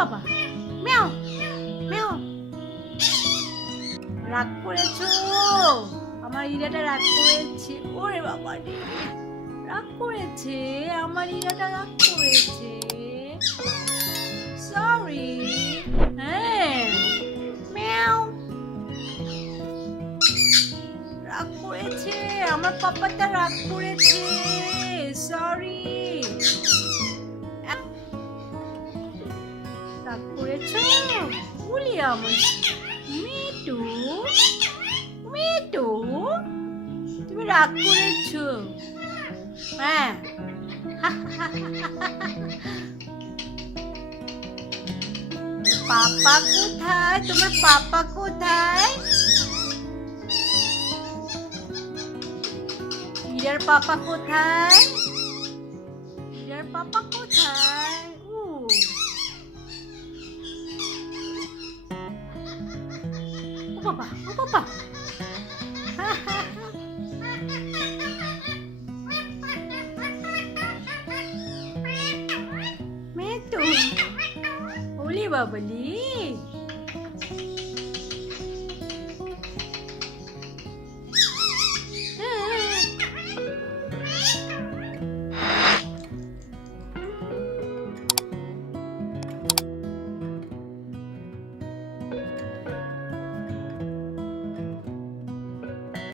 বাবা, মেও মেও। রাগ করেছো? আমার ইরাটা রাগ করেছে। ওরে বাবা রে, রাগ করেছে, আমার ইরাটা রাগ করেছে। সরি। হ্যাঁ, মেও। রাগ করেছে, আমার পাপাটা রাগ করেছে। সরি। রাগ করেছ? বলি আমার মিটু, মিটু, তুমি রাগ করেছ? হ্যাঁ। পাপা কোথায়? তোমার পাপা কোথায়? ইরার পাপা কোথায়? ইরার পাপা কোথায়? ও বাবা, ও বাবা। মেটু, ওলি বাবলি।